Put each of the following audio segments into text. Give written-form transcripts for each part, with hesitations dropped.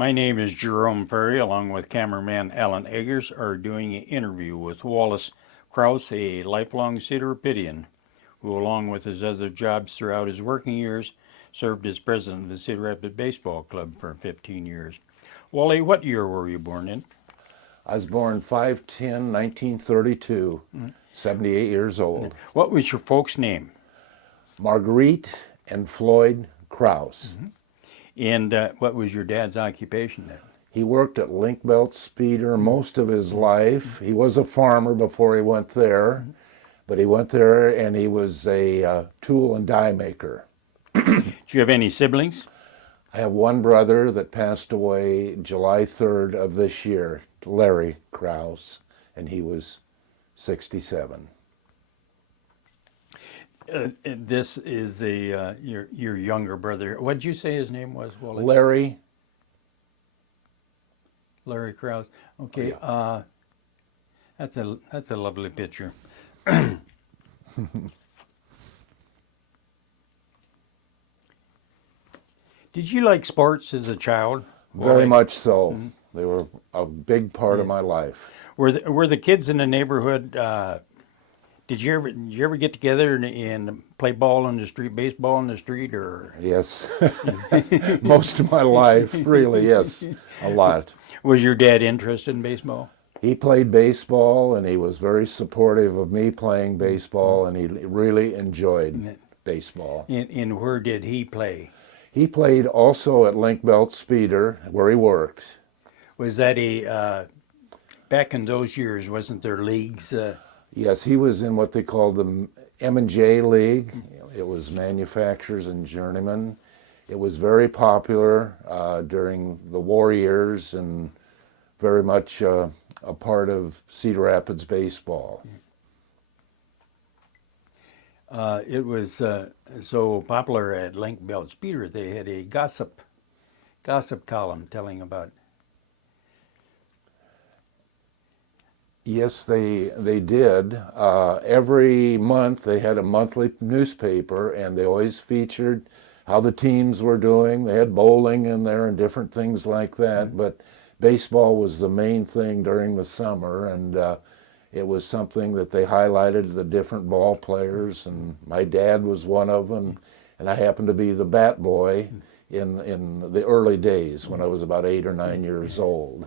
My name is Jerome Ferry, along with cameraman Alan Eggers, are doing an interview with Wallace Krouse, a lifelong Cedar Rapidian, who, along with his other jobs throughout his working years, served as president of the Cedar Rapids Baseball Club for 15 years. Wally, what year were you born in? I was born 5/10, 1932, 78 years old. What was your folks' name? Marguerite and Floyd Krouse. And what was your dad's occupation then? He worked at Link Belt Speeder most of his life. He was a farmer before he went there, but he went there and he was a tool and die maker. Do you have any siblings? I have one brother that passed away July 3rd of this year, Larry Krouse, and he was 67. This is your younger brother. What did you say his name was, Wally? Larry. Larry Krouse. Okay, that's a lovely picture. Did you like sports as a child? Very much so. They were a big part of my life. Were the kids in the neighborhood? Did you ever get together and play ball in the street, baseball in the street, or? Yes, most of my life, really, yes, a lot. Was your dad interested in baseball? He played baseball, and he was very supportive of me playing baseball, and he really enjoyed baseball. And where did he play? He played also at Link Belt Speeder, where he worked. Was that back in those years, wasn't there leagues? Yes, he was in what they called the M&J League. It was manufacturers and journeymen. It was very popular during the war years and very much a part of Cedar Rapids baseball. It was so popular at Link Belt Speeder, they had a gossip column telling about. Yes, they did. Every month they had a monthly newspaper, and they always featured how the teams were doing. They had bowling in there and different things like that, but baseball was the main thing during the summer, and it was something that they highlighted the different ball players, and my dad was one of them, and I happened to be the bat boy in the early days when I was about 8 or 9 years old.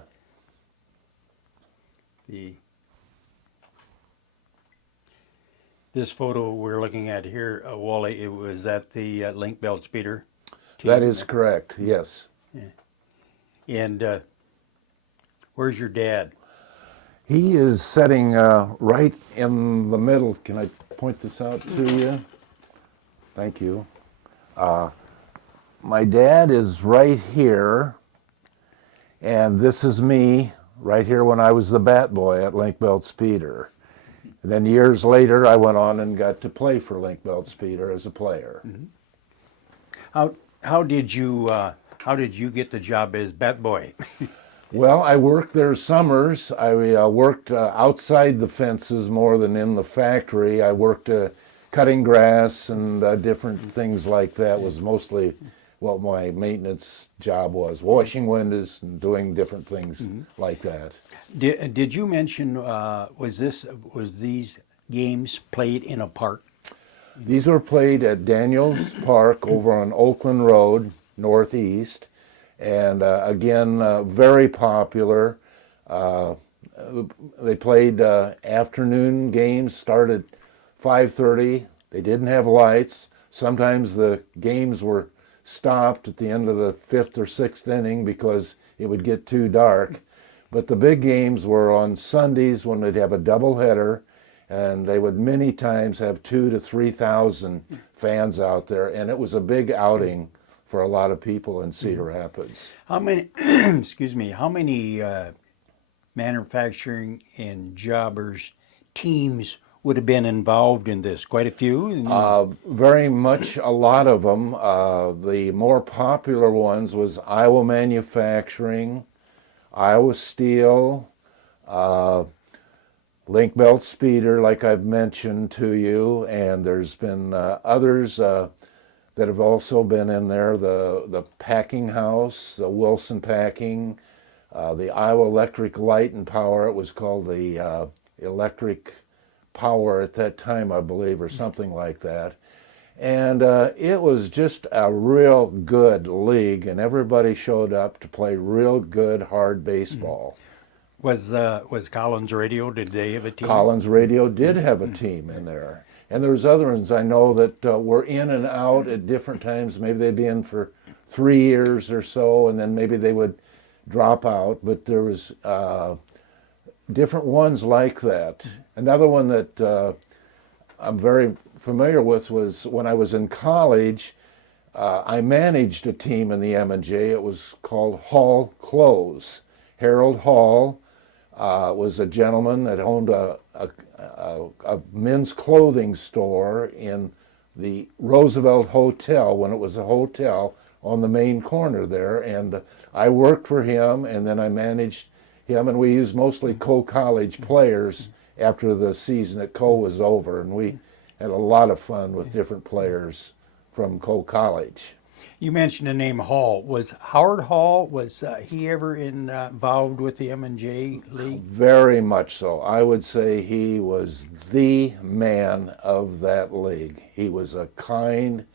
This photo we're looking at here, Wally, it was at the Link Belt Speeder team. That is correct, yes. And where's your dad? He is sitting right in the middle. Can I point this out to you? Thank you. My dad is right here, and this is me right here when I was the bat boy at Link Belt Speeder. And then years later, I went on and got to play for Link Belt Speeder as a player. How did you get the job as bat boy? Well, I worked there summers. I worked outside the fences more than in the factory. I worked cutting grass and different things like that was mostly what my maintenance job was, washing windows and doing different things like that. Did you mention was these games played in a park? These were played at Daniels Park over on Oakland Road, northeast, and again, very popular. They played afternoon games, started 5:30. They didn't have lights. Sometimes the games were stopped at the end of the 5th or 6th inning because it would get too dark. But the big games were on Sundays when they'd have a doubleheader, and they would many times have 2,000 to 3,000 fans out there, and it was a big outing for a lot of people in Cedar Rapids. How many? Excuse me. How many manufacturing and jobbers teams would have been involved in this? Quite a few? Very much a lot of them. The more popular ones was Iowa Manufacturing, Iowa Steel, Link Belt Speeder, like I've mentioned to you, and there's been others. that have also been in there. The packing house, the Wilson Packing, the Iowa Electric Light and Power. It was called the Electric Power at that time, I believe, or something like that. And it was just a real good league, and everybody showed up to play real good, hard baseball. Was Collins Radio? Did they have a team? Collins Radio did have a team in there. And there's other ones I know that were in and out at different times. Maybe they'd be in for 3 years or so, and then maybe they would drop out. But there was different ones like that. Another one that I'm very familiar with was when I was in college. I managed a team in the M&J. It was called Hall Clothes. Harold Hall was a gentleman that owned a men's clothing store in the Roosevelt Hotel when it was a hotel on the main corner there. And I worked for him, and then I managed him, and we used mostly co-college players after the season at Co was over, and we had a lot of fun with different players from co-college. You mentioned the name Hall. Was Howard Hall, was he ever involved with the M&J League? Very much so. I would say he was the man of that league. He was a kind,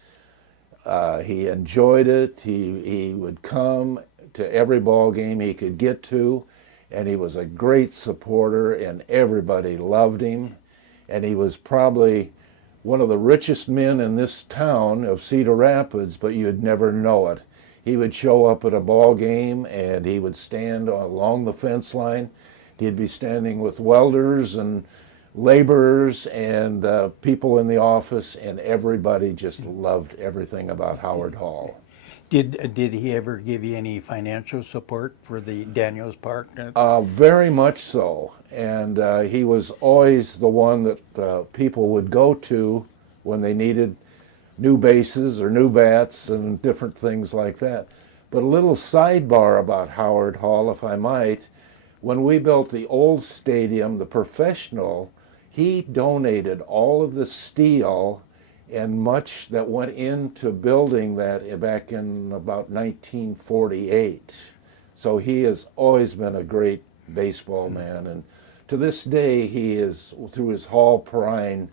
he enjoyed it. He would come to every ball game he could get to, and he was a great supporter, and everybody loved him. And he was probably one of the richest men in this town of Cedar Rapids, but you'd never know it. He would show up at a ball game, and he would stand along the fence line. He'd be standing with welders and laborers and people in the office, and everybody just loved everything about Howard Hall. Did he ever give you any financial support for the Daniels Park? Very much so. And he was always the one that people would go to when they needed new bases or new bats and different things like that. But a little sidebar about Howard Hall, if I might. When we built the old stadium, the professional, he donated all of the steel and much that went into building that back in about 1948. So he has always been a great baseball man, and to this day he is, through his Hall Perrine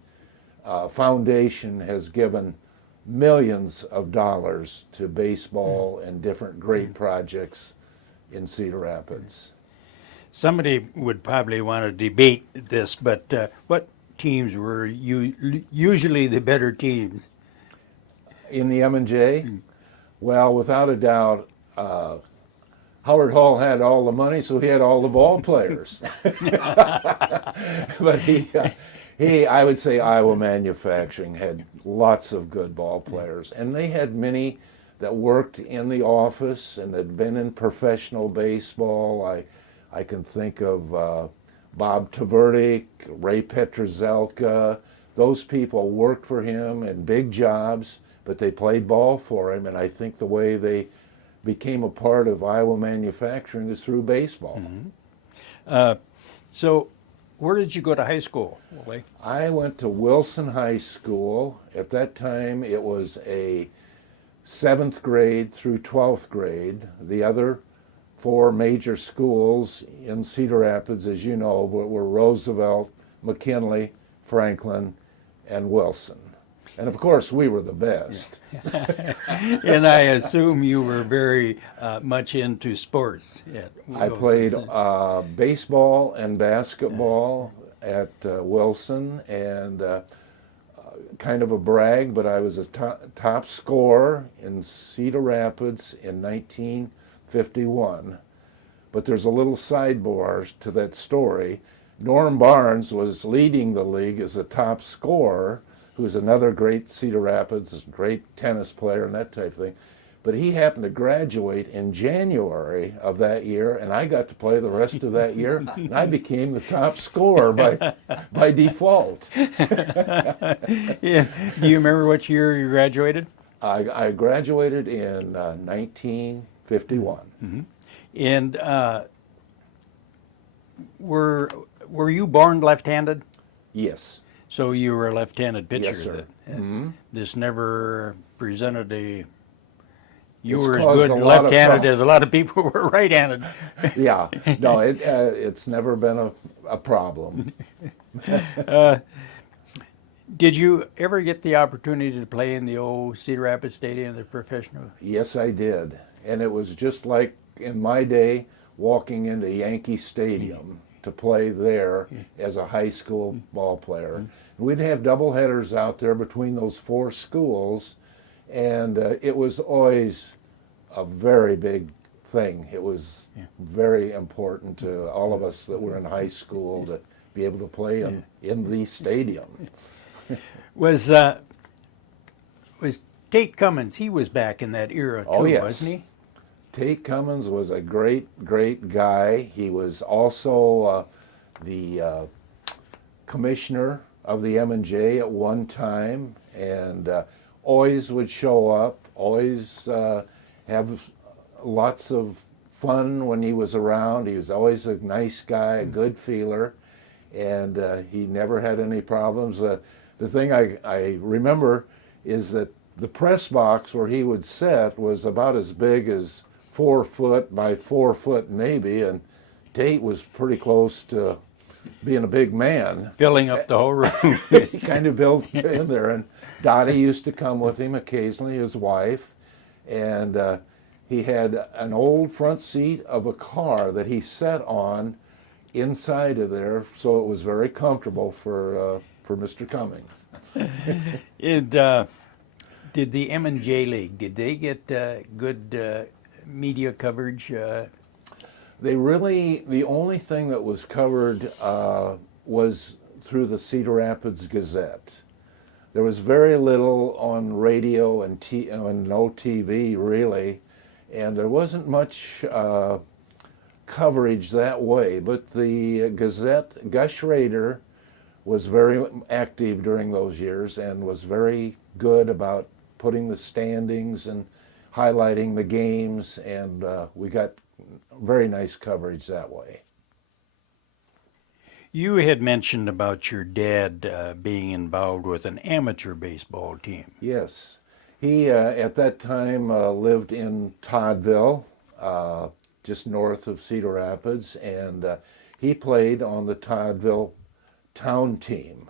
Foundation, has given millions of dollars to baseball and different great projects in Cedar Rapids. Somebody would probably want to debate this, but what teams were usually the better teams? In the M&J? Well, without a doubt, Howard Hall had all the money, so he had all the ball players. But I would say Iowa Manufacturing had lots of good ball players, and they had many that worked in the office and had been in professional baseball. I can think of Bob Tverdik, Ray Petrozelka. Those people worked for him in big jobs, but they played ball for him, and I think the way they became a part of Iowa Manufacturing is through baseball. So where did you go to high school, Wally? I went to Wilson High School. At that time, it was a 7th grade through 12th grade. The other 4 major schools in Cedar Rapids, as you know, were Roosevelt, McKinley, Franklin, and Wilson. And of course, we were the best. And I assume you were very much into sports at Wilson. I played baseball and basketball at Wilson, and kind of a brag, but I was a top scorer in Cedar Rapids in 1951. But there's a little sidebar to that story. Norm Barnes was leading the league as a top scorer, who's another great Cedar Rapids, great tennis player and that type of thing. But he happened to graduate in January of that year, and I got to play the rest of that year, and I became the top scorer by default. Yeah. Do you remember which year you graduated? I graduated in 1951. Mm-hmm. And were you born left-handed? Yes. So you were a left-handed pitcher. Yes, sir. This never presented a. You It's were as caused good a lot of left-handed problems. as a lot of people were right-handed. Yeah, no, it's never been a problem. Did you ever get the opportunity to play in the old Cedar Rapids Stadium, the professional? Yes, I did. And it was just like in my day walking into Yankee Stadium to play there as a high school ball player. We'd have doubleheaders out there between those four schools, and it was always a very big thing. It was very important to all of us that were in high school to be able to play in the stadium. Was Tate Cummins? He was back in that era too, Oh, yes. wasn't he? Tate Cummins was a great guy. He was also the commissioner of the M&J at one time, and always would show up, always have lots of fun when he was around. He was always a nice guy, a good feeler, and he never had any problems. The thing I remember is that the press box where he would sit was about as big as 4 foot by 4 foot maybe, and Tate was pretty close to being a big man. Filling up the whole room. He kind of built in there, and Dottie used to come with him occasionally, his wife, and he had an old front seat of a car that he sat on inside of there, so it was very comfortable for Mr. Cummings. Did the M&J League, did they get good media coverage? The only thing that was covered was through the Cedar Rapids Gazette. There was very little on radio and no TV really, and there wasn't much coverage that way, but the Gazette, Gus Rader was very active during those years and was very good about putting the standings and highlighting the games, and we got very nice coverage that way. You had mentioned about your dad being involved with an amateur baseball team. Yes. He, at that time, lived in Toddville, just north of Cedar Rapids, and he played on the Toddville town team.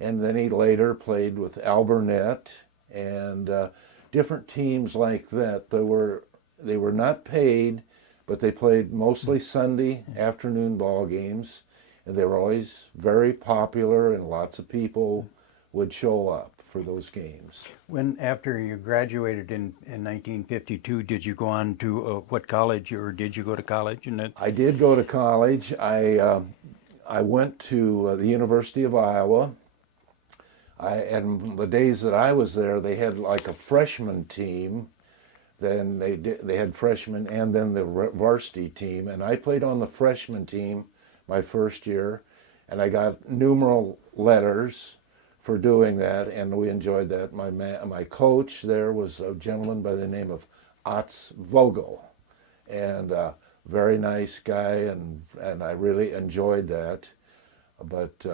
And then he later played with Alburnett and different teams like that. They were not paid, but they played mostly Sunday afternoon ball games, and they were always very popular, and lots of people would show up for those games. When, after you graduated in 1952, did you go on to what college, or did you go to college? I did go to college. I went to the University of Iowa. And the days that I was there, they had like a freshman team. Then they had freshmen and then the varsity team. And I played on the freshman team my first year, and I got numeral letters for doing that, and we enjoyed that. My coach there was a gentleman by the name of Otz Vogel, and very nice guy, and I really enjoyed that. But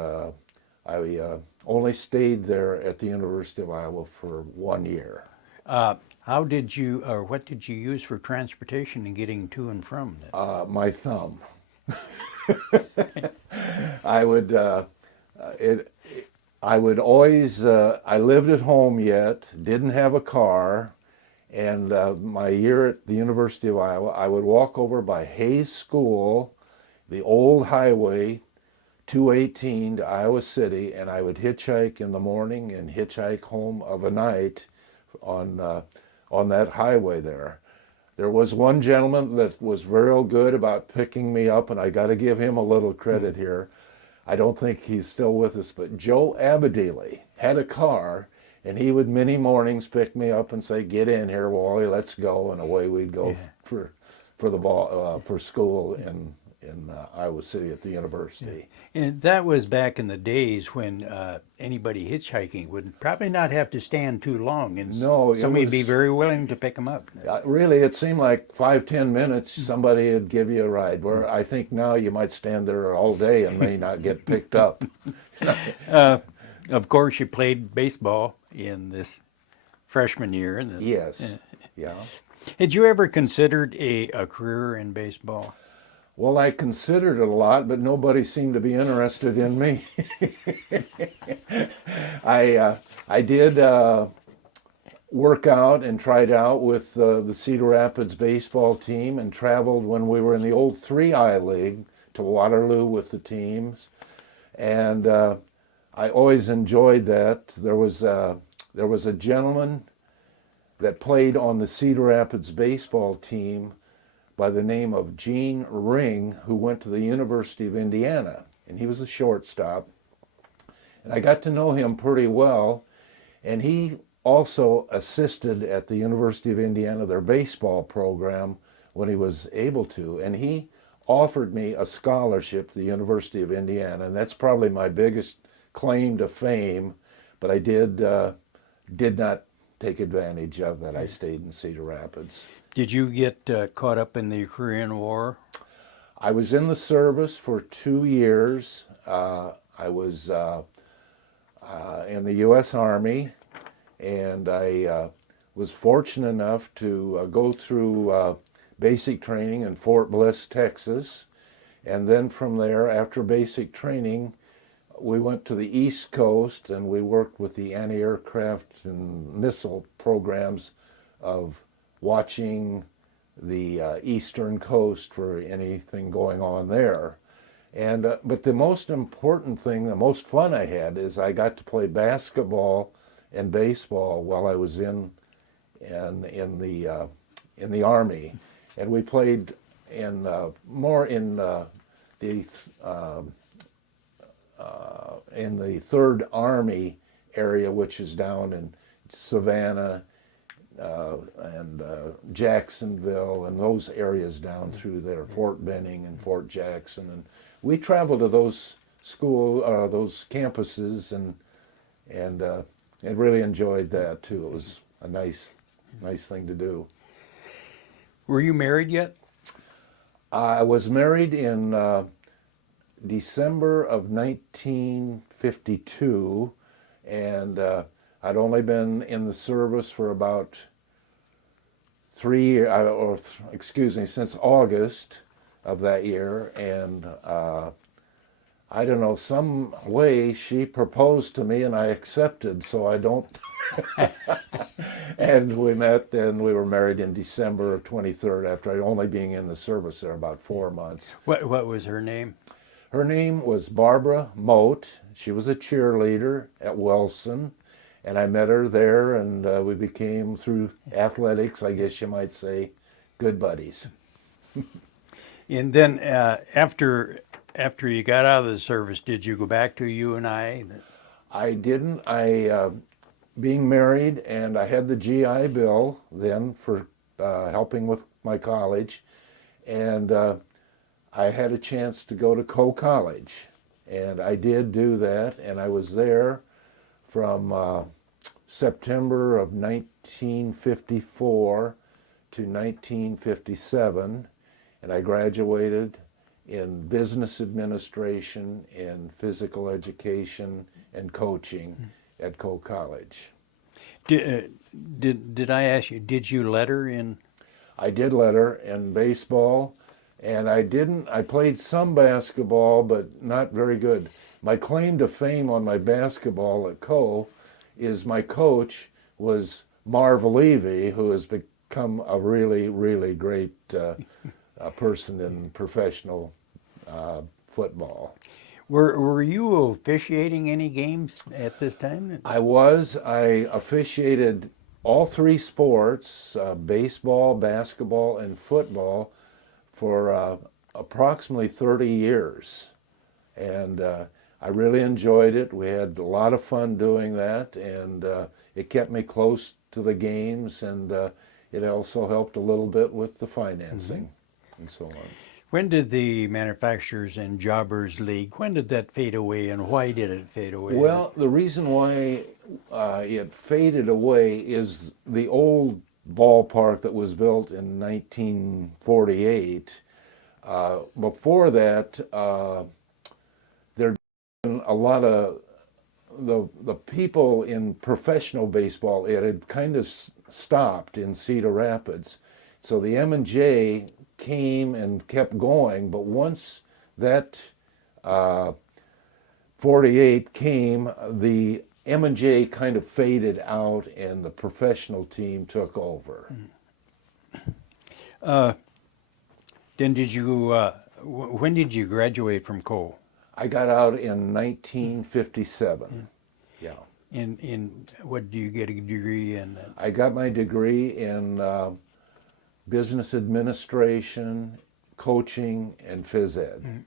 I only stayed there at the University of Iowa for 1 year. How did you, or what did you use for transportation and getting to and from? My thumb. I would always, I lived at home yet, didn't have a car, and my year at the University of Iowa, I would walk over by Hayes School, the old highway, 218 to Iowa City, and I would hitchhike in the morning and hitchhike home of a night on that highway there. There was one gentleman that was very good about picking me up, and I got to give him a little credit here. I don't think he's still with us, but Joe Abadili had a car, and he would many mornings pick me up and say, "Get in here, Wally, let's go," and away we'd go for the ball for school in Iowa City at the university. Yeah. And that was back in the days when anybody hitchhiking would probably not have to stand too long, and somebody would be very willing to pick them up. Really, it seemed like 5-10 minutes somebody would give you a ride, where I think now you might stand there all day and may not get picked up. Of course, you played baseball in this freshman year. Yes, yeah. Had you ever considered a career in baseball? Well, I considered it a lot, but nobody seemed to be interested in me. I did work out and tried out with the Cedar Rapids baseball team and traveled when we were in the old 3I League to Waterloo with the teams. And I always enjoyed that. There was a gentleman that played on the Cedar Rapids baseball team by the name of Gene Ring, who went to the University of Indiana, and he was a shortstop. And I got to know him pretty well, and he also assisted at the University of Indiana, their baseball program, when he was able to, and he offered me a scholarship to the University of Indiana, and that's probably my biggest claim to fame, but I did not take advantage of that. I stayed in Cedar Rapids. Did you get caught up in the Korean War? I was in the service for 2 years. I was in the U.S. Army, and I was fortunate enough to go through basic training in Fort Bliss, Texas. And then from there, after basic training, we went to the East Coast and we worked with the anti-aircraft and missile programs of watching the eastern coast for anything going on there. And but the most important thing, the most fun I had, is I got to play basketball and baseball while I was in the Army, and we played in more in the 3rd Army area, which is down in Savannah and Jacksonville and those areas down through there, Fort Benning and Fort Jackson, and we traveled to those those campuses and really enjoyed that too. It was a nice thing to do. Were you married yet? I was married in December of 1952, and I'd only been in the service for about 3 years, since August of that year, and I don't know, some way she proposed to me and I accepted, so I don't. And we met and we were married in December of 23rd after I'd only being in the service there about 4 months. What was her name? Her name was Barbara Moat. She was a cheerleader at Wilson, and I met her there, and we became, through athletics, I guess you might say, good buddies. And then after you got out of the service, did you go back to UNI? I didn't. Being married, and I had the GI Bill then for helping with my college, and I had a chance to go to Coe College, and I did do that, and I was there from September of 1954 to 1957, and I graduated in business administration, in physical education, and coaching at Coe College. Did I ask you, did you letter in? I did letter in baseball, and I played some basketball, but not very good. My claim to fame on my basketball at Coe is my coach was Marv Levy, who has become a really, really great person in professional football. Were you officiating any games at this time? I officiated all 3 sports, baseball, basketball, and football, for approximately 30 years. And I really enjoyed it. We had a lot of fun doing that, and it kept me close to the games, and it also helped a little bit with the financing and so on. When did the Manufacturers and Jobbers League, when did that fade away, and why did it fade away? Well, the reason why it faded away is the old ballpark that was built in 1948. Before that, there'd been a lot of the people in professional baseball, it had kind of stopped in Cedar Rapids. So the M&J came and kept going, but once that 48 came, the M&J kind of faded out and the professional team took over. Then when did you graduate from Cole? I got out in 1957. Yeah. In what do you get a degree in? I got my degree in business administration, coaching, and phys ed.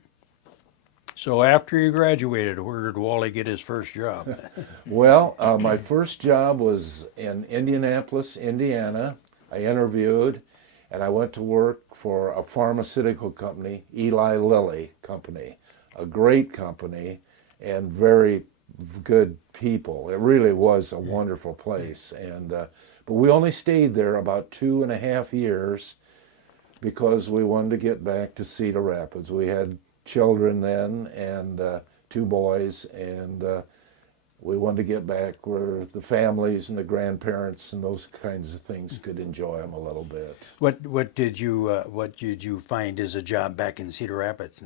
So after you graduated, where did Wally get his first job? Well, my first job was in Indianapolis, Indiana. I interviewed, and I went to work for a pharmaceutical company, Eli Lilly Company, a great company and very good people. It really was a wonderful place. And but we only stayed there about 2.5 years because we wanted to get back to Cedar Rapids. We had children then and 2 boys, and we wanted to get back where the families and the grandparents and those kinds of things could enjoy them a little bit. What did you find as a job back in Cedar Rapids?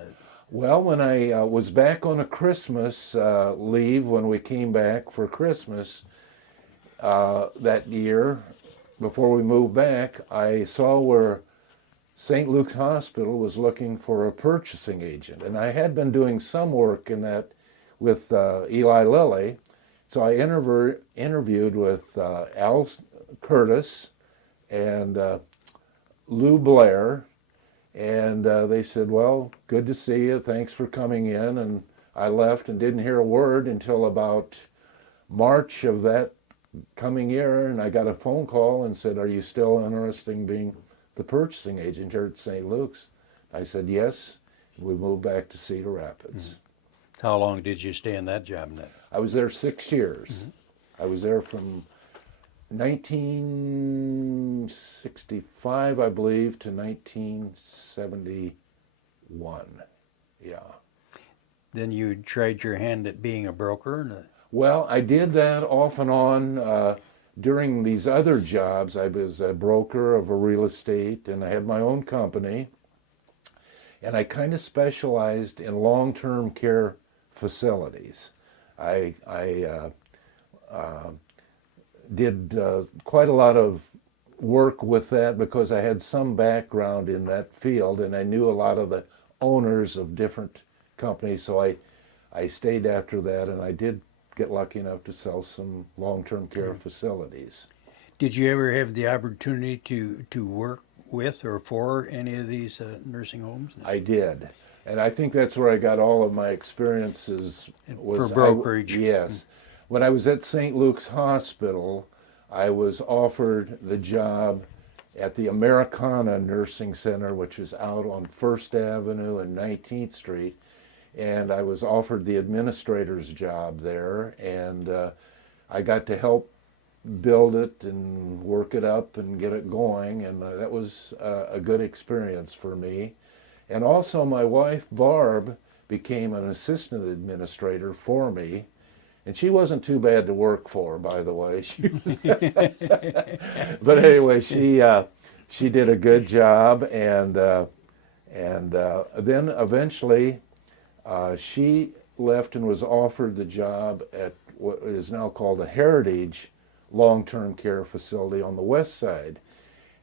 Well, when I was back on a Christmas leave, when we came back for Christmas that year, before we moved back, I saw where St. Luke's Hospital was looking for a purchasing agent, and I had been doing some work in that with Eli Lilly, so I interviewed with Al Curtis and Lou Blair, and they said, well, good to see you, thanks for coming in, and I left and didn't hear a word until about March of that coming year, and I got a phone call and said, are you still interested in being the purchasing agent here at St. Luke's? I said yes. We moved back to Cedar Rapids. How long did you stay in that job then? I was there 6 years. I was there from 1965, I believe, to 1971. Yeah. Then you tried your hand at being a broker? Well, I did that off and on. During these other jobs, I was a broker of a real estate, and I had my own company. And I kind of specialized in long-term care facilities. I did quite a lot of work with that because I had some background in that field, and I knew a lot of the owners of different companies. So I stayed after that, and I did get lucky enough to sell some long-term care facilities. Did you ever have the opportunity to work with or for any of these nursing homes? I did, and I think that's where I got all of my experiences. For brokerage? Yes. When I was at St. Luke's Hospital, I was offered the job at the Americana Nursing Center, which is out on 1st Avenue and 19th Street. And I was offered the administrator's job there, and I got to help build it and work it up and get it going, and that was a good experience for me. And also my wife, Barb, became an assistant administrator for me, and she wasn't too bad to work for, by the way. But anyway, she did a good job, and then eventually she left and was offered the job at what is now called a Heritage long-term care facility on the west side.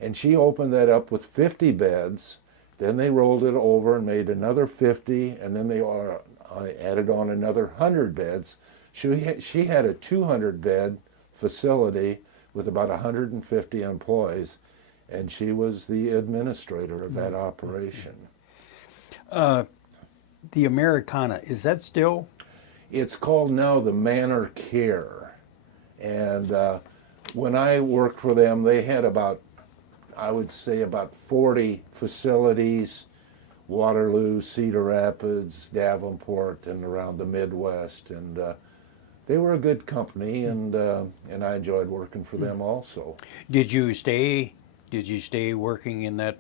And she opened that up with 50 beds. Then they rolled it over and made another 50, and then they added on another 100 beds. She had a 200-bed facility with about 150 employees, and she was the administrator of that operation. The Americana, is that still? It's called now the Manor Care. And when I worked for them, they had about, I would say about 40 facilities, Waterloo, Cedar Rapids, Davenport, and around the Midwest. And they were a good company, and I enjoyed working for them also. Did you stay working in that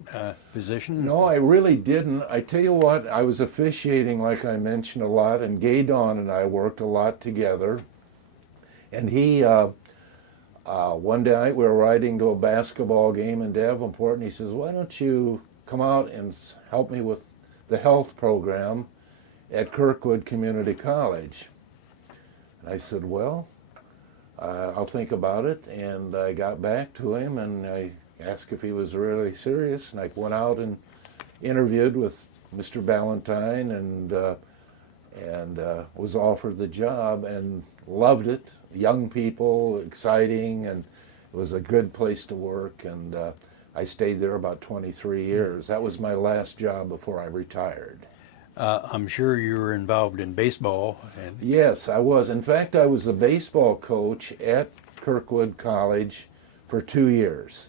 position? No, I really didn't. I tell you what, I was officiating, like I mentioned, a lot, and Gay Dawn and I worked a lot together. And he, one night we were riding to a basketball game in Davenport, and he says, "Why don't you come out and help me with the health program at Kirkwood Community College?" And I said, "Well, I'll think about it." And I got back to him and I asked if he was really serious, and I went out and interviewed with Mr. Ballantyne and was offered the job and loved it. Young people, exciting, and it was a good place to work, and I stayed there about 23 years. That was my last job before I retired. I'm sure you were involved in baseball. And Yes, I was. In fact, I was the baseball coach at Kirkwood College for 2 years.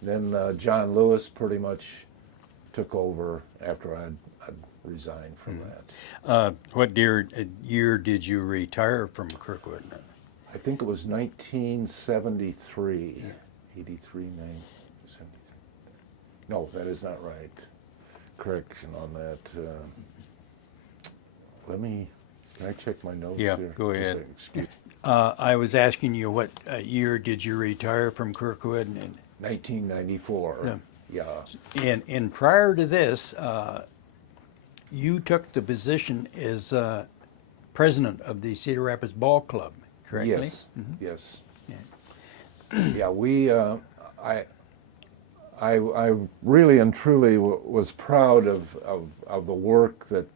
Then John Lewis pretty much took over after I'd resigned from that. what year did you retire from Kirkwood? I think it was 1973, 83, 73. No, that is not right. Correction on that. Can I check my notes Yeah, here? go Just a ahead. second, excuse me. I was asking you what year did you retire from Kirkwood? 1994. Yeah. And prior to this, you took the position as president of the Cedar Rapids Ball Club, correctly? Yes. Yes. Yeah. I really and truly was proud of the work that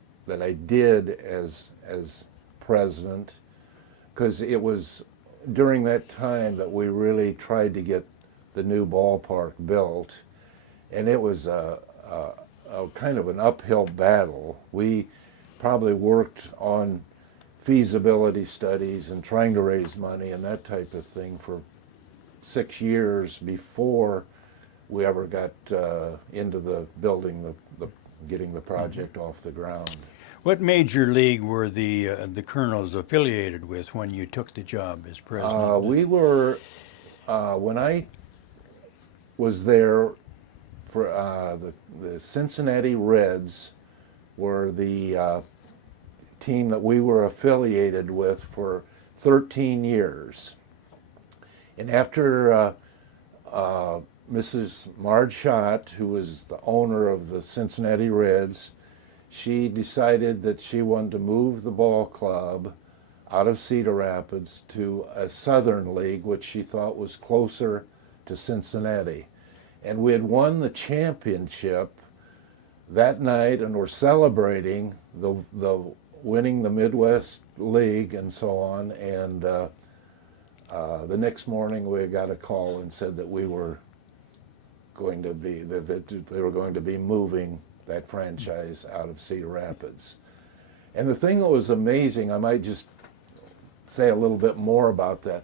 I did as president, because it was during that time that we really tried to get the new ballpark built, and it was a kind of an uphill battle. We probably worked on feasibility studies and trying to raise money and that type of thing for 6 years before we ever got into the building, getting the project off the ground. What major league were the Colonels affiliated with when you took the job as president? We were, when I was there, for the Cincinnati Reds were the team that we were affiliated with for 13 years. And after Mrs. Marge Schott, who was the owner of the Cincinnati Reds, she decided that she wanted to move the ball club out of Cedar Rapids to a southern league, which she thought was closer to Cincinnati. And we had won the championship that night and were celebrating the winning the Midwest League and so on. And the next morning we got a call and said that we were going to be, that they were going to be moving that franchise out of Cedar Rapids. And the thing that was amazing, I might just say a little bit more about that.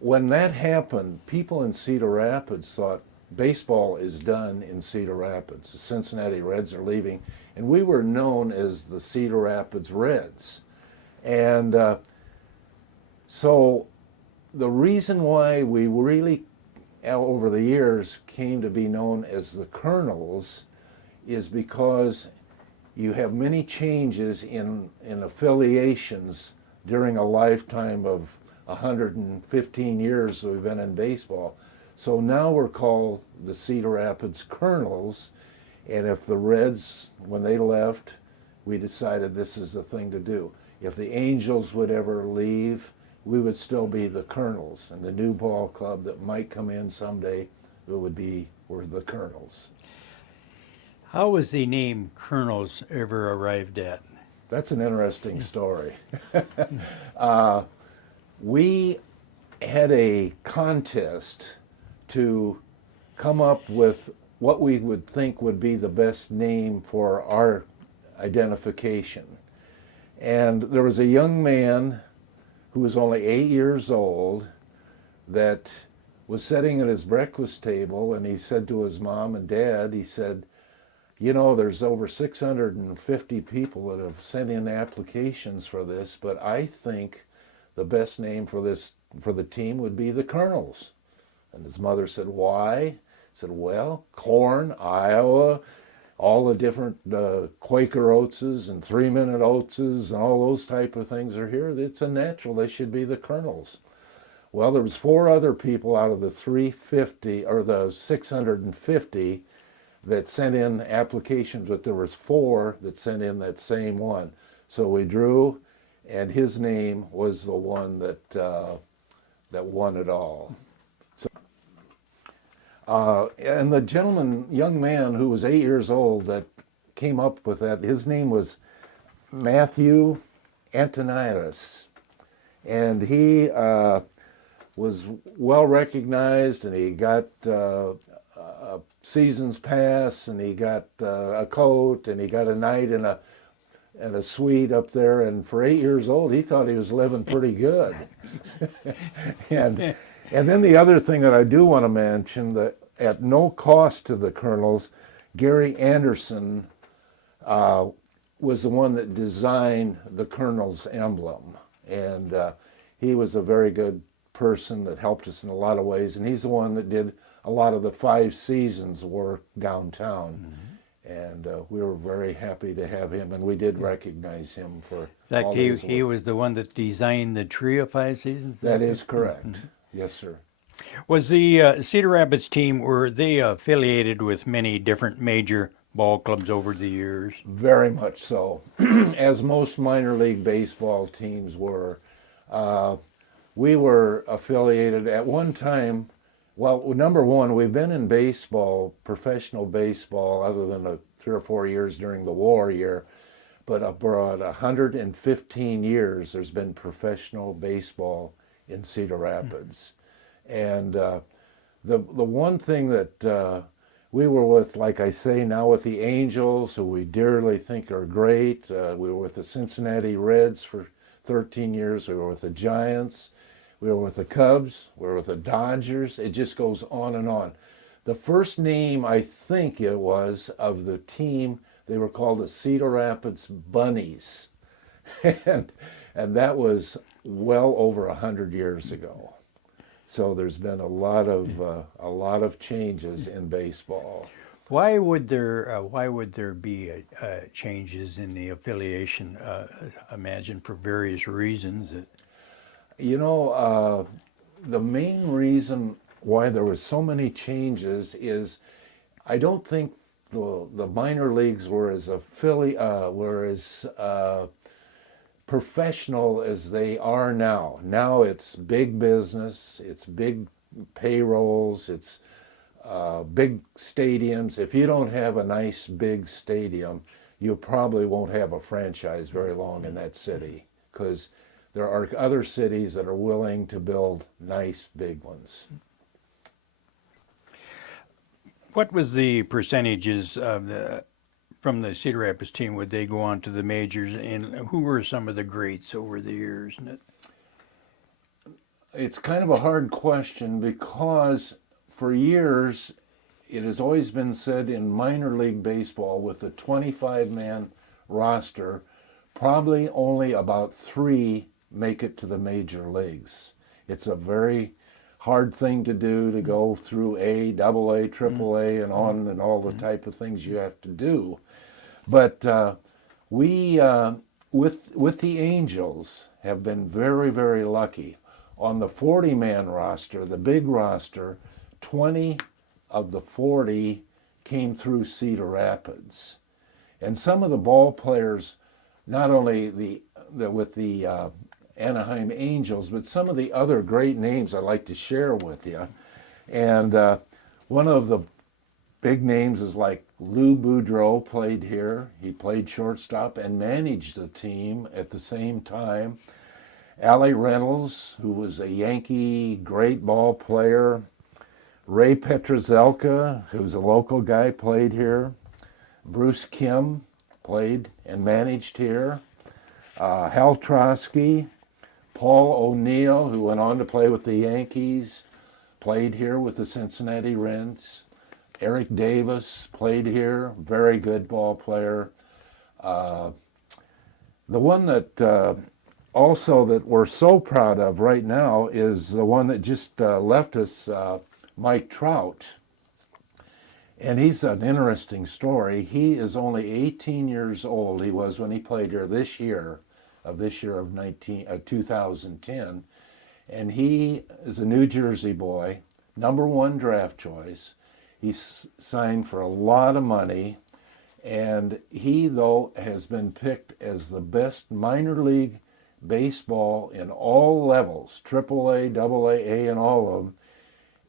When that happened, people in Cedar Rapids thought baseball is done in Cedar Rapids. The Cincinnati Reds are leaving, and we were known as the Cedar Rapids Reds. And so the reason why we really, over the years, came to be known as the Colonels is because you have many changes in affiliations during a lifetime of 115 years that we've been in baseball. So now we're called the Cedar Rapids Colonels, and if the Reds, when they left, we decided this is the thing to do. If the Angels would ever leave, we would still be the Colonels, and the new ball club that might come in someday were the Colonels. How was the name Colonels ever arrived at? That's an interesting story. We had a contest to come up with what we would think would be the best name for our identification. And there was a young man who was only 8 years old that was sitting at his breakfast table, and he said to his mom and dad, he said, "You know, there's over 650 people that have sent in applications for this, but I think the best name for the team would be the Colonels." And his mother said, "Why?" He said, "Well, corn, Iowa, all the different Quaker Oatses and 3-Minute Oatses and all those type of things are here. It's a natural. They should be the Colonels." Well, there was four other people out of the 350 or the 650 that sent in applications, but there was four that sent in that same one. So we drew, and his name was the one that won it all. And the gentleman, young man who was 8 years old that came up with that, his name was Matthew Antoniadis. And he was well recognized, and he got a season's pass, and he got a coat, and he got a night in a suite up there. And for 8 years old, he thought he was living pretty good. And then the other thing that I do want to mention, that at no cost to the Colonels, Gary Anderson was the one that designed the Colonels emblem. And he was a very good person that helped us in a lot of ways. And he's the one that did a lot of the 5 seasons work downtown. And we were very happy to have him, and we did recognize him for In fact, all his he work. was the one that designed the tree of 5 seasons? That is correct. Yes, sir. Was the Cedar Rapids team, were they affiliated with many different major ball clubs over the years? Very much so, as most minor league baseball teams were. We were affiliated at one time. Well, number one, we've been in baseball, professional baseball, other than 3 or 4 years during the war year, but about 115 years there's been professional baseball in Cedar Rapids. And the one thing that we were with, like I say, now with the Angels, who we dearly think are great. We were with the Cincinnati Reds for 13 years. We were with the Giants. We were with the Cubs. We were with the Dodgers. It just goes on and on. The first name, I think it was, of the team, they were called the Cedar Rapids Bunnies. and that was well over 100 years ago. So there's been a lot of changes in baseball. Why would there be changes in the affiliation? I imagine for various reasons. You know, the main reason why there was so many changes is I don't think the minor leagues were as professional as they are now. Now it's big business, it's big payrolls, it's big stadiums. If you don't have a nice big stadium, you probably won't have a franchise very long in that city, because there are other cities that are willing to build nice big ones. What was the percentages of from the Cedar Rapids team? Would they go on to the majors, and who were some of the greats over the years? It's kind of a hard question, because for years it has always been said in minor league baseball, with a 25-man roster, probably only about 3 make it to the major leagues. It's a very hard thing to do, to go through A, double A, triple A, and on, and all the type of things you have to do. But we, with the Angels, have been very, very lucky. On the 40-man roster, the big roster, 20 of the 40 came through Cedar Rapids. And some of the ball players, not only with the Anaheim Angels, but some of the other great names I'd like to share with you. And one of the big names is like Lou Boudreau played here. He played shortstop and managed the team at the same time. Allie Reynolds, who was a Yankee great ball player. Ray Petrozelka, who's a local guy, played here. Bruce Kim played and managed here. Hal Trotsky, Paul O'Neill, who went on to play with the Yankees, played here with the Cincinnati Reds. Eric Davis played here, very good ball player. The one that also that we're so proud of right now is the one that just left us, Mike Trout. And he's an interesting story. He is only 18 years old. He was when he played here this year of 2010. And he is a New Jersey boy, #1 draft choice. He's signed for a lot of money. And he, though, has been picked as the best minor league baseball in all levels, AAA, AA, A, and all of them.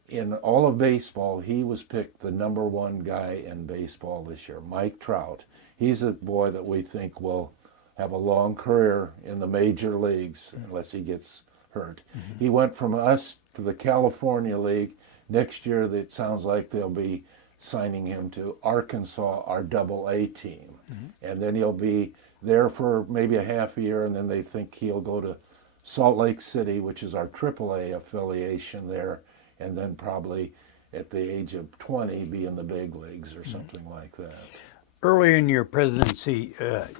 In all of baseball, he was picked the #1 guy in baseball this year, Mike Trout. He's a boy that we think will have a long career in the major leagues unless he gets hurt. He went from us to the California League. Next year, it sounds like they'll be signing him to Arkansas, our AA team. And then he'll be there for maybe a half a year, and then they think he'll go to Salt Lake City, which is our AAA affiliation there, and then probably at the age of 20 be in the big leagues or something like that. Early in your presidency,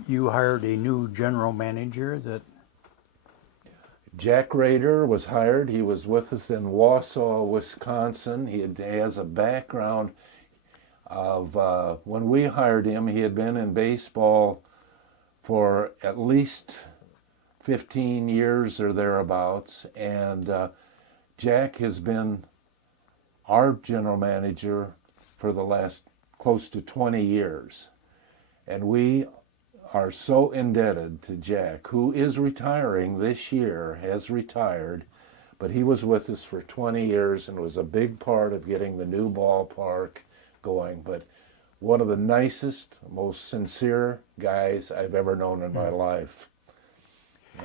you hired a new general manager that... Jack Rader was hired. He was with us in Wausau, Wisconsin. He has a background of, when we hired him, he had been in baseball for at least 15 years or thereabouts. And Jack has been our general manager for the last close to 20 years. And we are so indebted to Jack, who is retiring this year, has retired, but he was with us for 20 years and was a big part of getting the new ballpark going. But one of the nicest, most sincere guys I've ever known in my life.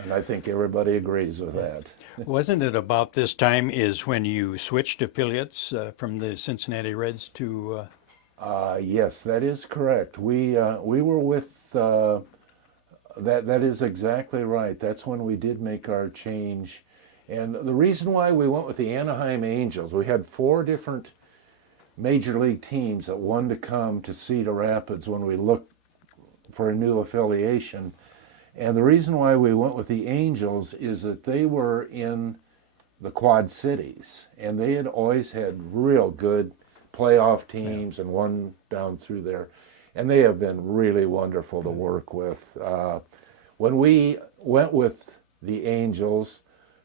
And I think everybody agrees with that. Wasn't it about this time is when you switched affiliates from the Cincinnati Reds to... Yes, that is correct. We were with, that is exactly right. That's when we did make our change. And the reason why we went with the Anaheim Angels, we had 4 different major league teams that wanted to come to Cedar Rapids when we looked for a new affiliation. And the reason why we went with the Angels is that they were in the Quad Cities, and they had always had real good playoff teams and won down through there. And they have been really wonderful to work with. When we went with the Angels,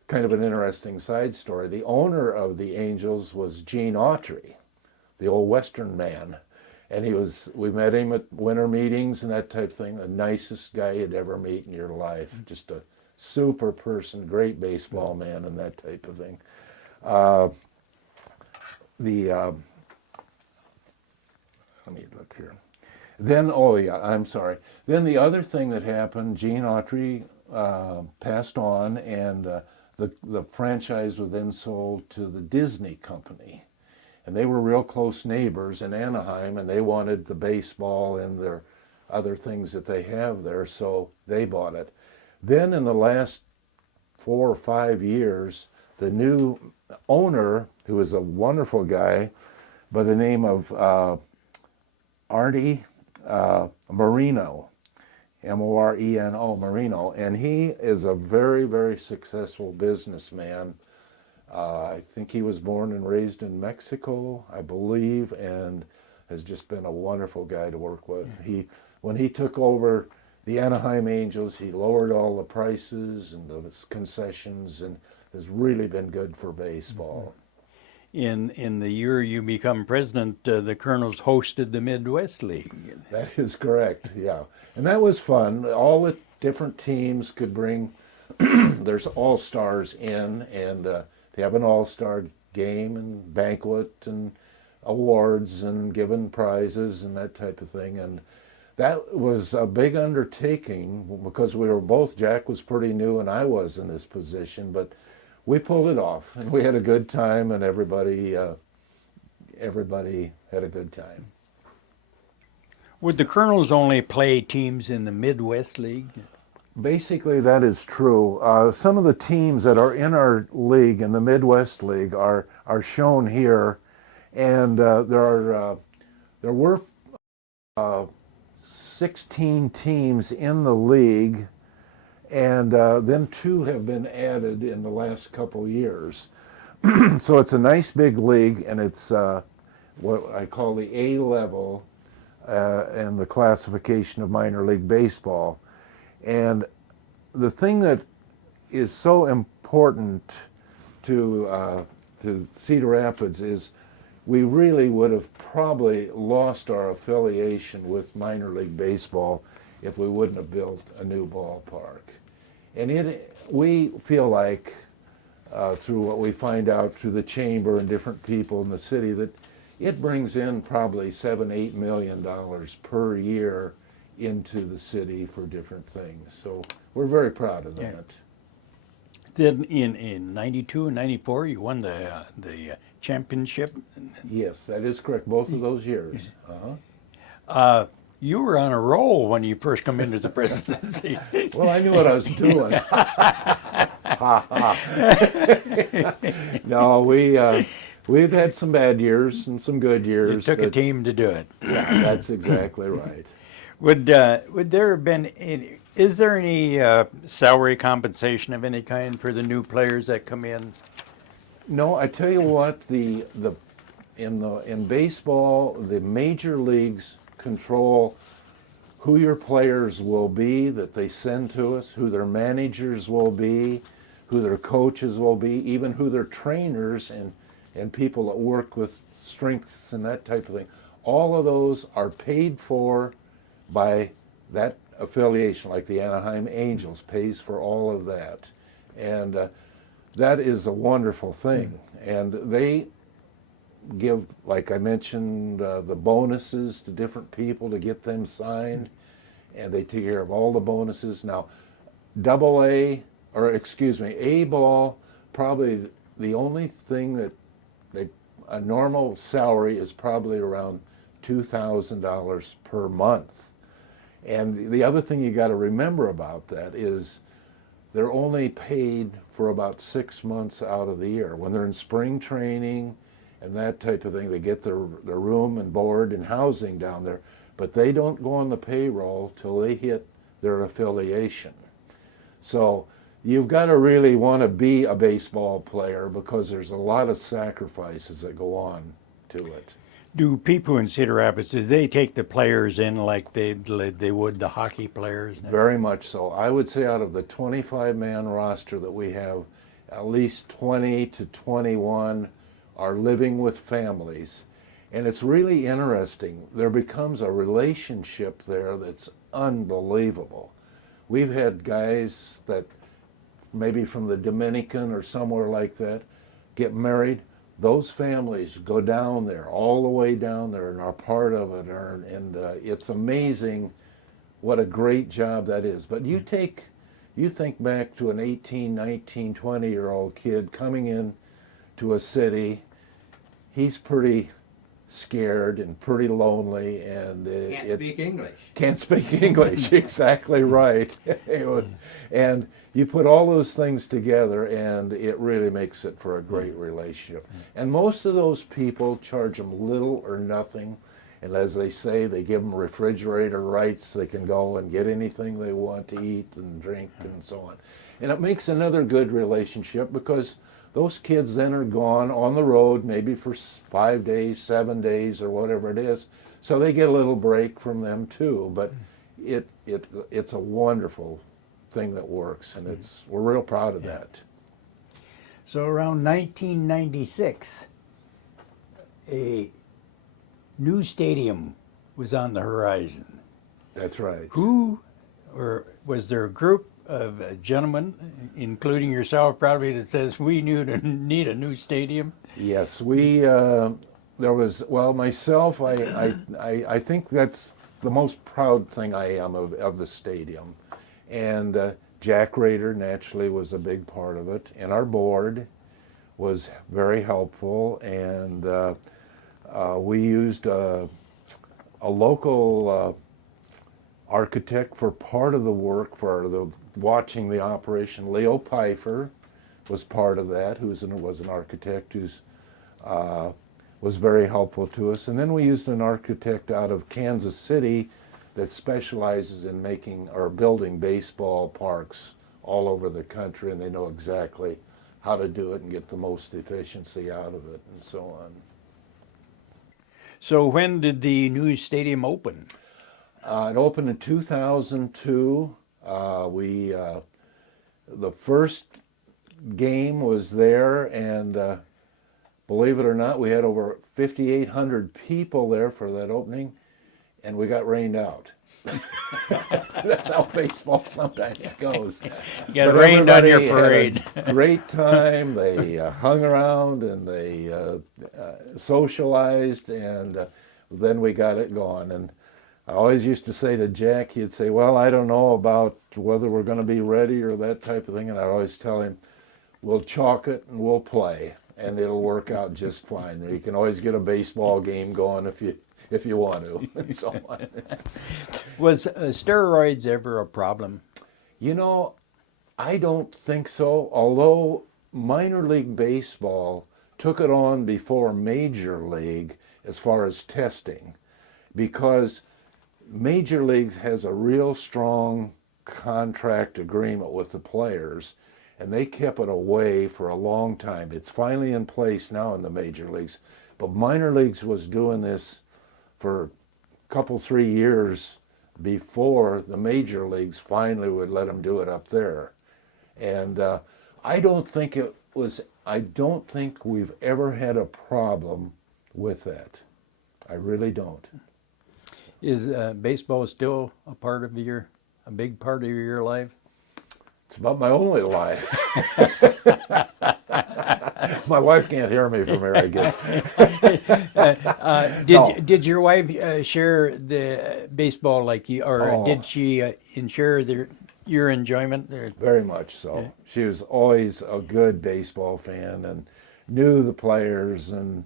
kind of an interesting side story, the owner of the Angels was Gene Autry, the old Western man. And we met him at winter meetings and that type of thing, the nicest guy you'd ever meet in your life. Just a super person, great baseball man and that type of thing. Let me look here. Then, oh yeah, I'm sorry. Then the other thing that happened, Gene Autry passed on, and the franchise was then sold to the Disney company. And they were real close neighbors in Anaheim, and they wanted the baseball and their other things that they have there, so they bought it. Then in the last 4 or 5 years, the new owner, who is a wonderful guy by the name of Artie Marino, Moreno, Marino, and he is a very, very successful businessman. I think he was born and raised in Mexico, I believe, and has just been a wonderful guy to work with. When he took over the Anaheim Angels, he lowered all the prices and the concessions, and has really been good for baseball. In the year you become president, the Colonels hosted the Midwest League. That is correct, yeah. And that was fun. All the different teams could bring, there's all-stars in, and they have an all-star game and banquet and awards and given prizes and that type of thing. And that was a big undertaking because we were both, Jack was pretty new and I was in this position, but we pulled it off and we had a good time, and everybody had a good time. Would the Colonels only play teams in the Midwest League? Basically, that is true. Some of the teams that are in our league, in the Midwest League, are shown here, and there were 16 teams in the league, and then 2 have been added in the last couple years. So it's a nice big league, and it's what I call the A level in the classification of minor league baseball. And the thing that is so important to Cedar Rapids is we really would have probably lost our affiliation with minor league baseball if we wouldn't have built a new ballpark. And we feel like, through what we find out through the chamber and different people in the city, that it brings in probably $7-8 million per year into the city for different things. So we're very proud of that. Yeah. Then in 92 and 94, you won the championship. Yes, that is correct. Both of those years. Uh-huh. You were on a roll when you first come into the presidency. Well, I knew what I was doing. No, we've had some bad years and some good years. It took a team to do it. Yeah, that's exactly right. Would there have been any, is there any salary compensation of any kind for the new players that come in? No, I tell you what, in baseball, the major leagues control who your players will be that they send to us, who their managers will be, who their coaches will be, even who their trainers and people that work with strengths and that type of thing. All of those are paid for by that affiliation, like the Anaheim Angels pays for all of that. And that is a wonderful thing. And they give, like I mentioned, the bonuses to different people to get them signed, and they take care of all the bonuses. Now, A ball, probably the only thing that a normal salary is probably around $2,000 per month. And the other thing you got to remember about that is they're only paid for about 6 months out of the year. When they're in spring training and that type of thing, they get their room and board and housing down there, but they don't go on the payroll till they hit their affiliation. So you've got to really want to be a baseball player because there's a lot of sacrifices that go on to it. Do people in Cedar Rapids, do they take the players in like they would the hockey players? Very much so. I would say out of the 25-man roster that we have, at least 20 to 21 are living with families. And it's really interesting. There becomes a relationship there that's unbelievable. We've had guys that maybe from the Dominican or somewhere like that get married. Those families go down there, all the way down there, and are part of it. And it's amazing what a great job that is. But you think back to an 18, 19, 20-year-old kid coming in to a city. He's pretty scared and pretty lonely, and Can't speak English. Can't speak English, exactly right. And you put all those things together, and it really makes it for a great relationship. And most of those people charge them little or nothing, and as they say, they give them refrigerator rights. They can go and get anything they want to eat and drink and so on. And it makes another good relationship because those kids then are gone on the road, maybe for 5 days, 7 days, or whatever it is. So they get a little break from them too. But it's a wonderful thing that works, and we're real proud of that. So around 1996, a new stadium was on the horizon. That's right. Was there a group of gentlemen, including yourself probably, that says we need a new stadium? Yes, there was, well, myself, I think that's the most proud thing I am of the stadium. And Jack Rader naturally was a big part of it, and our board was very helpful, and we used a local architect for part of the work, for watching the operation. Leo Pfeiffer was part of that, who was an architect who was very helpful to us. And then we used an architect out of Kansas City that specializes in making or building baseball parks all over the country, and they know exactly how to do it and get the most efficiency out of it and so on. So when did the new stadium open? It opened in 2002. The first game was there, and believe it or not, we had over 5,800 people there for that opening, and we got rained out. That's how baseball sometimes goes. You got But rained on your everybody had parade. a great time. They hung around and they socialized, and then we got it going. And I always used to say to Jack, he'd say, well, I don't know about whether we're going to be ready or that type of thing. And I'd always tell him, we'll chalk it and we'll play, and it'll work out just fine. You can always get a baseball game going if you want to. And so on. Was steroids ever a problem? You know, I don't think so, although minor league baseball took it on before major league as far as testing, because major leagues has a real strong contract agreement with the players, and they kept it away for a long time. It's finally in place now in the major leagues, but minor leagues was doing this for a couple, 3 years before the major leagues finally would let them do it up there. And I don't think we've ever had a problem with that. I really don't. Is baseball still a big part of your life? It's about my only life. My wife can't hear me from here, I guess. Did your wife share the baseball like you, or did she ensure your enjoyment? Very much so. She was always a good baseball fan and knew the players, and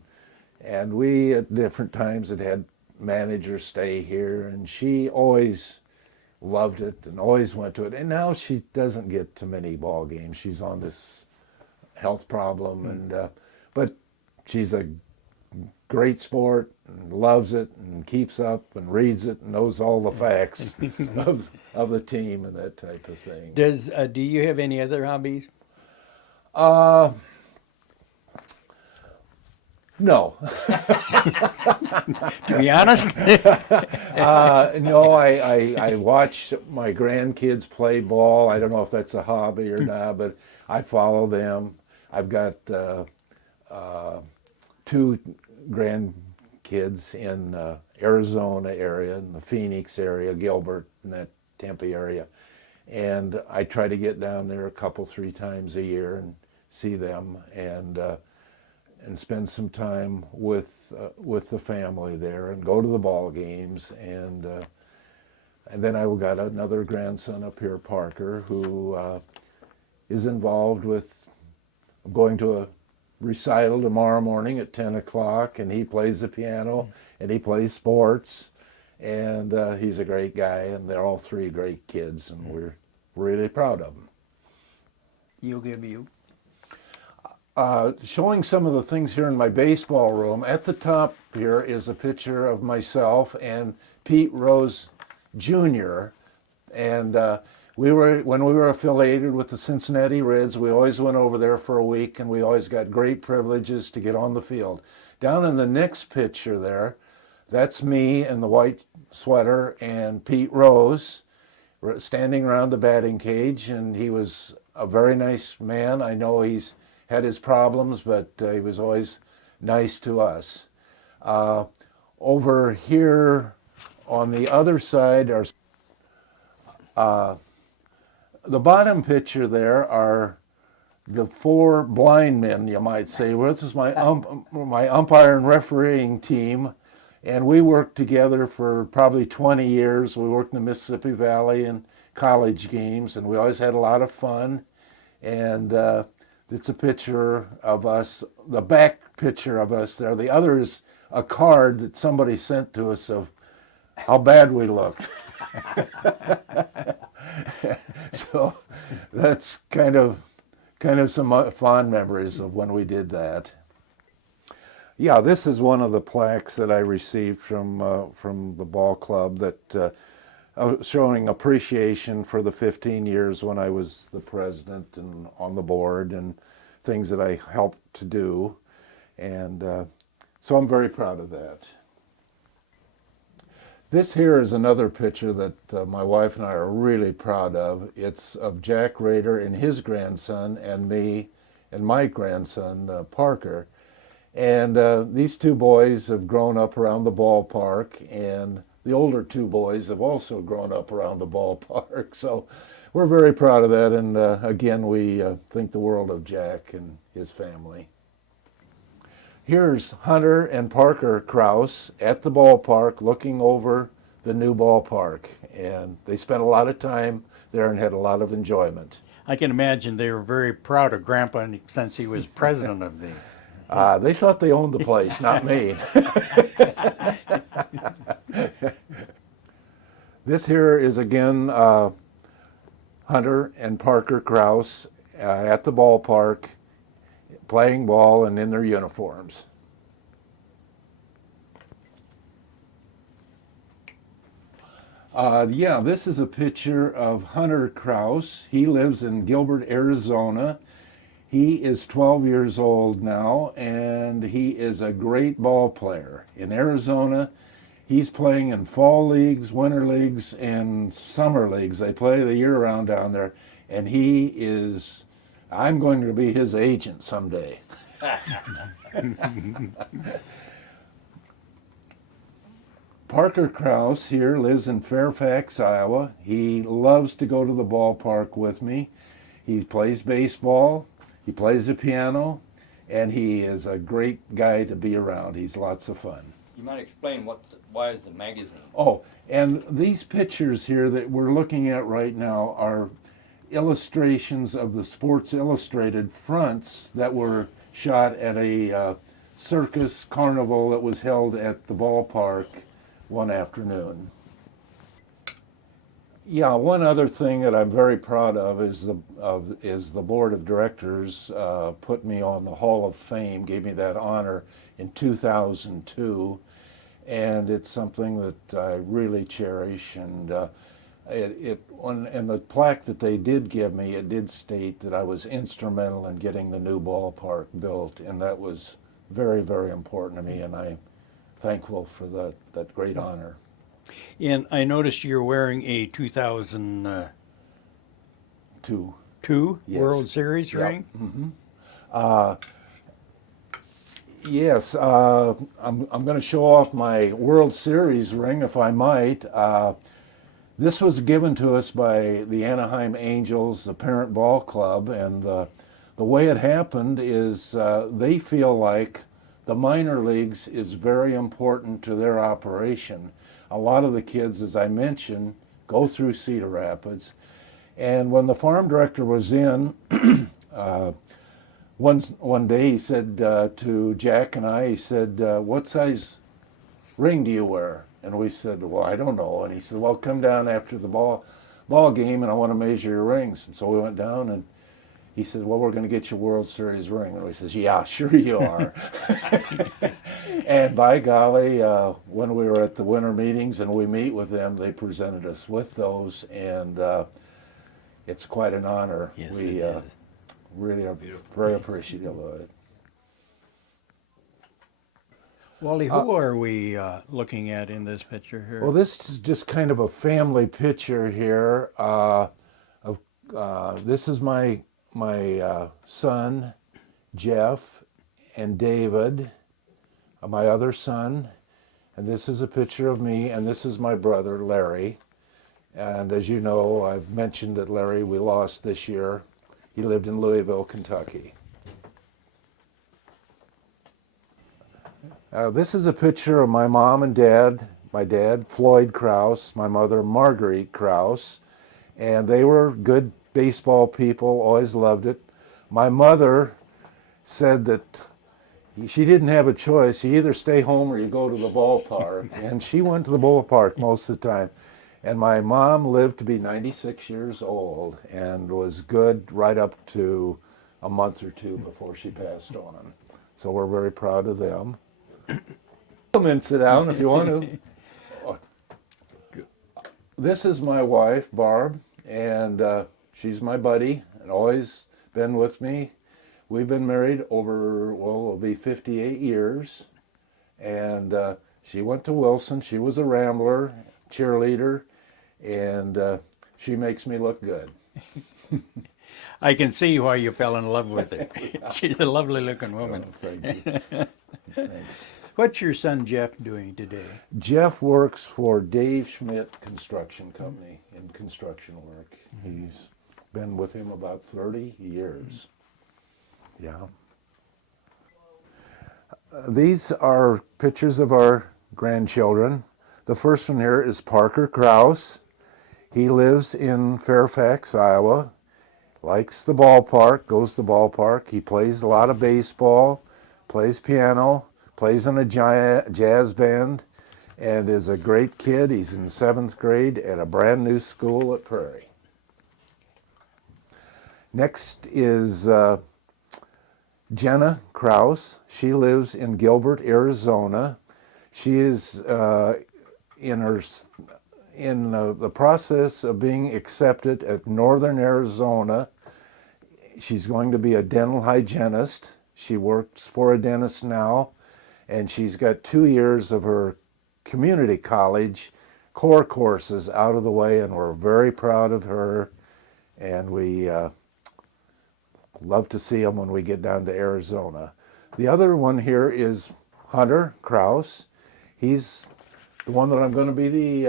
we at different times had managers stay here, and she always loved it and always went to it. And now she doesn't get to many ball games. She's on this health problem, and but she's a great sport and loves it and keeps up and reads it and knows all the facts of the team and that type of thing. Do you have any other hobbies? No. To be honest, No, I watch my grandkids play ball. I don't know if that's a hobby or not, but I follow them. I've got 2 grandkids in Arizona area, in the Phoenix area, Gilbert, and that Tempe area. And I try to get down there a couple, 3 times a year and see them, and spend some time with the family there, and go to the ball games, and then I got another grandson up here, Parker, who is involved with going to a recital tomorrow morning at 10 o'clock, and he plays the piano and he plays sports, and he's a great guy, and they're all 3 great kids, and we're really proud of them. you'll give you. Showing some of the things here in my baseball room. At the top here is a picture of myself and Pete Rose Jr. And when we were affiliated with the Cincinnati Reds, we always went over there for a week, and we always got great privileges to get on the field. Down in the next picture there, that's me in the white sweater and Pete Rose standing around the batting cage, and he was a very nice man. I know he's had his problems, but he was always nice to us. Over here on the other side are the bottom picture there are the 4 blind men, you might say. Well, this is my umpire and refereeing team, and we worked together for probably 20 years. We worked in the Mississippi Valley in college games, and we always had a lot of fun. And it's a picture of us, the back picture of us there. The other is a card that somebody sent to us of how bad we looked. So that's kind of some fond memories of when we did that. Yeah, this is one of the plaques that I received from the ball club, that showing appreciation for the 15 years when I was the president and on the board, and things that I helped to do. And so I'm very proud of that. This here is another picture that my wife and I are really proud of. It's of Jack Rader and his grandson and me and my grandson, Parker. And these two boys have grown up around the ballpark, and the older two boys have also grown up around the ballpark. So we're very proud of that. And again, we think the world of Jack and his family. Here's Hunter and Parker Krouse at the ballpark looking over the new ballpark. And they spent a lot of time there and had a lot of enjoyment. I can imagine they were very proud of Grandpa since he was president of the... They thought they owned the place, not me. This here is again Hunter and Parker Krouse at the ballpark playing ball and in their uniforms. Yeah, this is a picture of Hunter Krouse. He lives in Gilbert, Arizona. He is 12 years old now, and he is a great ball player. In Arizona, he's playing in fall leagues, winter leagues, and summer leagues. They play the year round down there, and he is, I'm going to be his agent someday. Parker Krouse here lives in Fairfax, Iowa. He loves to go to the ballpark with me. He plays baseball. He plays the piano, and he is a great guy to be around. He's lots of fun. You might explain why is the magazine? Oh, and these pictures here that we're looking at right now are illustrations of the Sports Illustrated fronts that were shot at a circus carnival that was held at the ballpark one afternoon. Yeah, one other thing that I'm very proud of is the board of directors put me on the Hall of Fame, gave me that honor in 2002, and it's something that I really cherish. And and the plaque that they did give me, it did state that I was instrumental in getting the new ballpark built, and that was very, very important to me, and I'm thankful for that great honor. And I noticed you're wearing a 2002 Yes. World Series Yep. ring. Yes, I'm going to show off my World Series ring, if I might. This was given to us by the Anaheim Angels, the parent ball club, and the way it happened is they feel like the minor leagues is very important to their operation. A lot of the kids, as I mentioned, go through Cedar Rapids. And when the farm director was in, one day he said to Jack and I, he said, what size ring do you wear? And we said, well, I don't know. And he said, well, come down after the ball game and I want to measure your rings. And so we went down and he said, well, we're going to get you a World Series ring. And we says, yeah, sure you are. And by golly, when we were at the winter meetings and we meet with them, they presented us with those, and it's quite an honor. Yes, We it is. really are very appreciative of it. Wally, who are we looking at in this picture here? Well, this is just kind of a family picture here. This is my son, Jeff, and David, my other son, and this is a picture of me, and this is my brother, Larry. And as you know, I've mentioned that Larry we lost this year. He lived in Louisville, Kentucky. This is a picture of my mom and dad. My dad, Floyd Krouse, my mother, Marguerite Krouse, and they were good baseball people, always loved it. My mother said that she didn't have a choice. You either stay home or you go to the ballpark. And she went to the ballpark most of the time. And my mom lived to be 96 years old and was good right up to a month or two before she passed on. So we're very proud of them. Come in, sit down if you want to. This is my wife, Barb, and she's my buddy and always been with me. We've been married over, well, it'll be 58 years. And She went to Wilson. She was a Rambler, cheerleader, and she makes me look good. I can see why you fell in love with her. She's a lovely looking woman. Oh, thank you. Thanks. What's your son Jeff doing today? Jeff works for Dave Schmidt Construction Company in construction work. He's been with him about 30 years. Yeah. These are pictures of our grandchildren. The first one here is Parker Krouse. He lives in Fairfax, Iowa. Likes the ballpark, goes to the ballpark. He plays a lot of baseball, plays piano, plays in a jazz band, and is a great kid. He's in 7th grade at a brand new school at Prairie. Next is Jenna Krouse. She lives in Gilbert, Arizona. She is in the process of being accepted at Northern Arizona. She's going to be a dental hygienist. She works for a dentist now, and she's got 2 years of her community college core courses out of the way, and we're very proud of her, and we love to see them when we get down to Arizona. The other one here is Hunter Krouse. He's the one that I'm going to be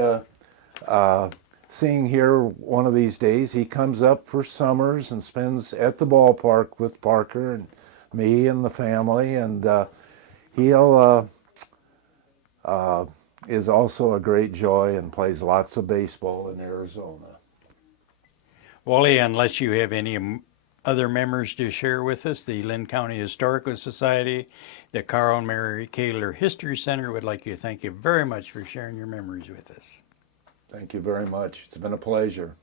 seeing here one of these days. He comes up for summers and spends at the ballpark with Parker and me and the family, and he'll is also a great joy and plays lots of baseball in Arizona. Wally, unless you have any other memories to share with us, the Linn County Historical Society, the Carl and Mary Kaler History Center would like to thank you very much for sharing your memories with us. Thank you very much. It's been a pleasure.